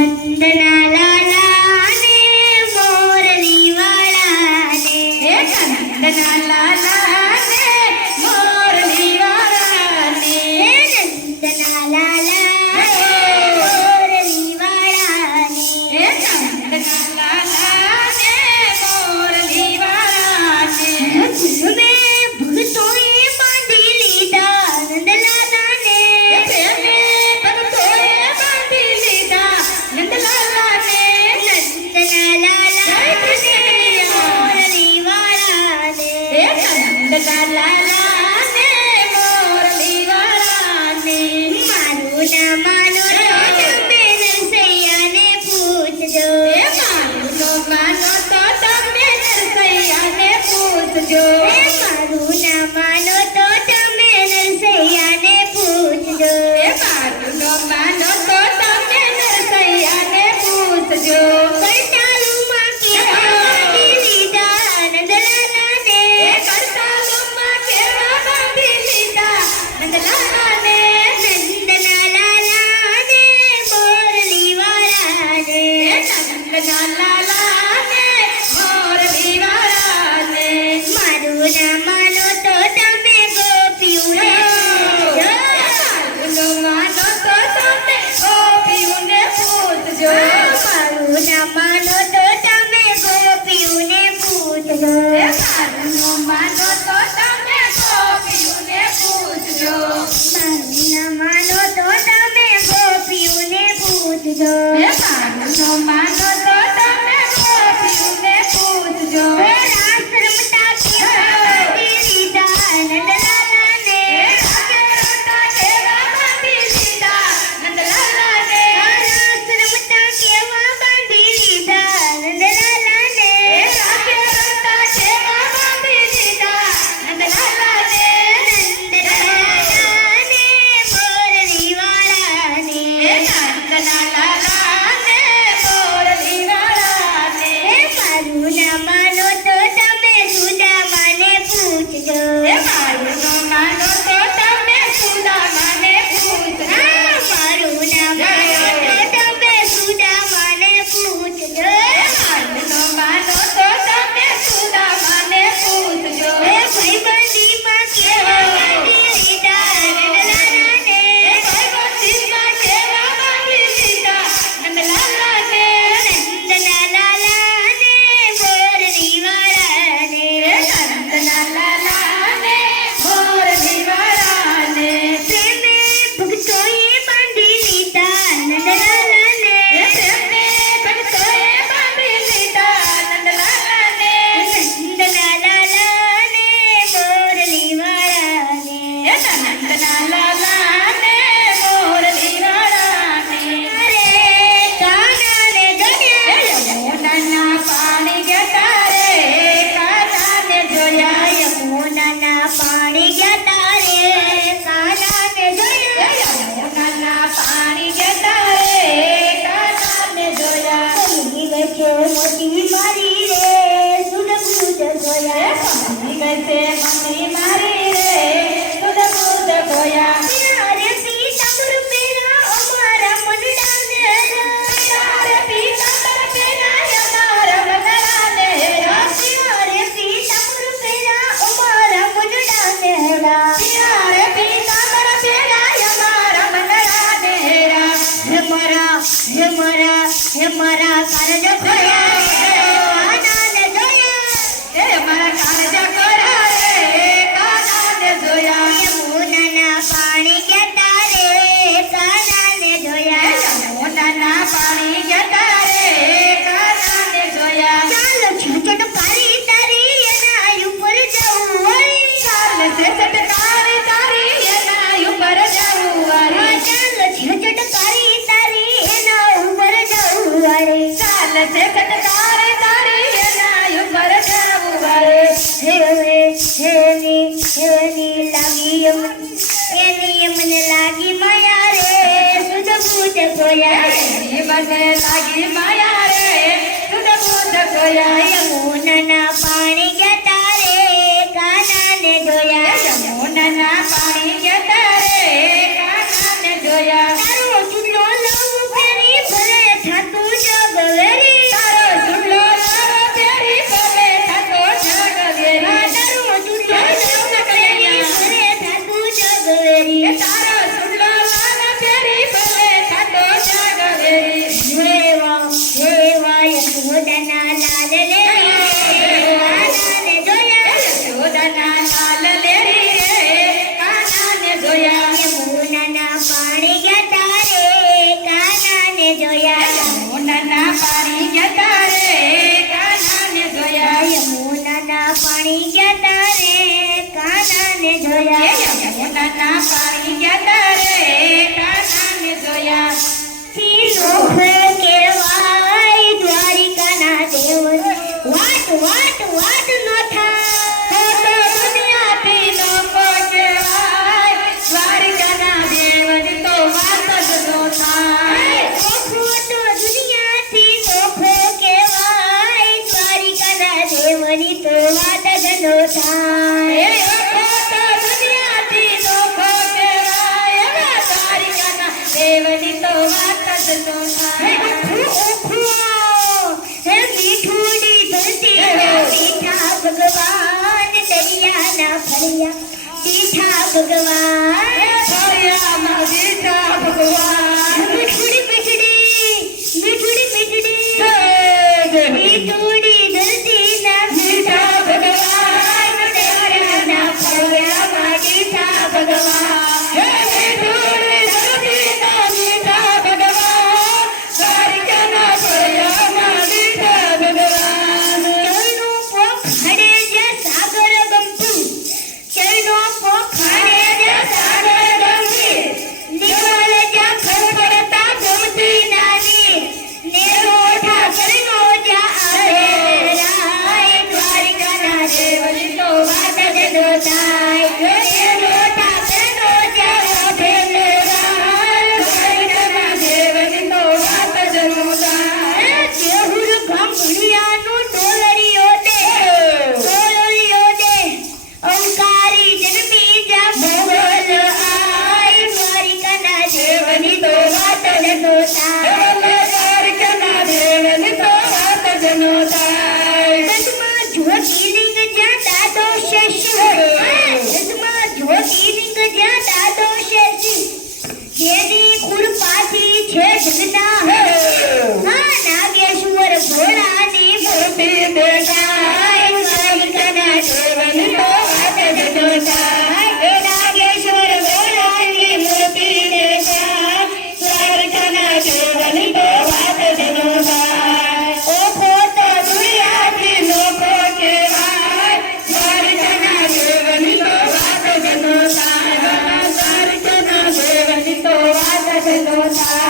નંદના લાલા ને મોરલી વાળા ને નંદના લાલા ને મોરલી વાળા ને નંદના લાલા મોરલી વાળા ને નંદના લાલા ને મોરલી વાળા ને મે ભક્તોએ બાંધી લીધા નંદલાલા ને ભક્તોએ બાંધી લીધા નંદલાલા ને નંદના લાલા મોરલી વાળા ને નંદના લાલા ને મોરલી વાળા ને મારું ના માનો તો તમે નરસૈયાને પૂછજો મારું નો માનો તો તમે નરસૈયાને પૂછજો મારું ના માનો તો તમે નરસૈયાને પૂછજો મારું નો માનો તો તમે નરસૈયાને પૂછજો કરતાલુમાં કેવા બાંધી લીધા નંદલાલા ને કરતાલુમાં કેવા બાંધી લીધા નંદલાલા ને નંદના લાલા ને મોરલી વાળા ને નંદના લાલા ને મોરલી વાળા ને મારું ના માનો તો તમે ગોપીઓને પૂછજો મારું નો માનો તો તમે ગોપીઓને પૂછજો મારું ના માનો તો તમે ગોપીઓને પૂછજો મારું નો માનો તો તમે ગોપીઓને પૂછજો મારું ના માનો તો તમે ગોપીઓને પૂછજો મારું નો માનો તો તમે ગોપીઓને પૂછજો રાસ રમતા કેવા બાંધી લીધા નંદલાલા ને રમતા કેવા બાંધી લીધા નંદલાલા ને રાસ રમતા કેવા બાંધી લીધા નંદલાલા ને રમતા કેવા બાંધી લીધા નંદલાલા ને નંદલાલા ને મોરલી વાળા ને નંદના લાલા ને મોરલી વાળા ને મારું ના માનો તો તમે સુદામાને પૂછજો મારું નો માનો તો તમે સુદામાને પૂછજો મારું ના માનો તો તમે સુદામાને પૂછજો મારું નો માનો તો તમે સુદામાને પૂછજો ભાઈબંધીમાં કેવા બાંધી લીધા નંદલાલા ને ભાઈબંધીમાં કેવા બાંધી લીધા નંદલાલા ને નંદના લાલા ને મોરલી વાળા ને નંદના લાલા ને મોરલી વાળા ને પ્રેમે ભક્તોએ બાંધી લીધા નંદલાલા ને પ્રેમે ભક્તોએ બાંધી લીધા નંદલાલા ને નંદના લાલા ને મોરલી વાળા ને નંદના લાલા ને મોરલી વાળા ને અરે કાના ને જોયા યમુનાના પાણી ગયા રે કાનાને જોયા યમુનાના પાણી ગયા તારે કાના ને જોયા યમુનાના પાણી ગયા રે કાનાને જોયા કલી વચ્ચે મોતી મારી રે સુડબુડ જોયા ગઈસે મમ્મી મારી રે સુધ ગોયા અરે પીતાંબર પેરા અમારા મનડાને રે પીતાંબર પેરા અમારા વગડાને અરે પીતાંબર પેરા અમારા મનડાને રે પીતાંબર પેરા અમારા વગડાને હે મારા કારજો ખોયા કાનાને જોયા મારા કાળજા કોરા રે કાનાને જોયા યમુનાના પાણી ગયા તારે કાનાને જોયા યમુનાના પાણી ગયા રે કાનાને જોયા ચાલો છોટો પારી તારી એના ઉપર જવું હોય ચાલ છે સટકારી તારી એના ઉપર જવું વારી ચાલો છોટો પારી તારી એના ઉપર જવું વારે ચાલ છે સટકારી તારી એના ઉપર જવું વારે હેની લાગી મને લાગી માયા રે સુધ બુધ ગોયા એની મને લાગી માયા રે સુધ બુધ ગોયા યમુનાના પાણી ગયા તારે કાનાને જોયા યમુનાના પાણી ગયા રે કાનાને જોયા તારો ચૂલો લવ ફેરી ભલે પાણી જતા રે કાનાને જોયા યમુનાના પાણી જતા રે કાનાને જોયા યમુનાના પાણી જતા રે કાનાને જોયા લોક કેવાય દ્વારિકાના દેવ વાટ વાટ વાટ નો થાય તો દુનિયાથી લોકો કહેવાય દ્વારિકાના દેવની તો વાત જ નો થાય ઓખો તો દુનિયાથી લોખો કેવાય દ્વારિકાના દેવની તો વાત જ નો થાય દુનિયાથી લોકો કહેવાય દ્વારિકાના દેવની તો વાત જ નો થાય હે મીઠુડી ધરતી મીઠા ભગવાન દરિયાના ફળિયા મીઠા ભગવાન દરિયામાં બેઠા ભગવાન મીઠુડી મીઠડી મીઠુડી ધરતીના મીઠા ભગવાન દરિયાના ફળિયામાં બેઠા ભગવાન હે મીઠુડી ધરતીના મીઠા ભગવાન દ્વારિકાના ફળિયામાં બેઠા ભગવાન ચરણો પોખડે જે સાગર ગમતું ચરણો પોખડે જે સાગર ગમતી નિકોલ જા ખડખડતા ગમતી નાની ને મોઢા ચરણો જા આવે રાય દ્વારિકાના દેવની તો વાત જ નો થાય ને મોઢા ચરણો જા આવે રાય દ્વારિકાના દેવની તો વાત જ નો થાય દેહુર ગંભણિયાનું ડોલરીઓ દે અવકારી જન્મી જા ભગલ આય દ્વારિકાના દેવની તો વાત જ નો થાય દ્વારિકાના દેવની તો વાત જ નો થાય દસમા જ્યોતિર્લિંગ જ્યાં દાદો શેષ દસમા જ્યોતિર્લિંગ જ્યાં દાદો શેષ જેની કૃપાથી છે જગના હા નાગેશ્વર ભોળાની મૂર્તિ દેખાય દ્વારિકાના દેવની તો વાત જ નો થાય હે નાગેશ્વર ભોળાની મૂર્તિ દેખાય દ્વારિકાના દેવની તો વાત જ નો થાય ઓખો તો દુનિયાથી લોકો કહેવાય દ્વારિકાના દેવની તો વાત જ નો થાય દ્વારિકાના દેવની તો વાત જ નો થાય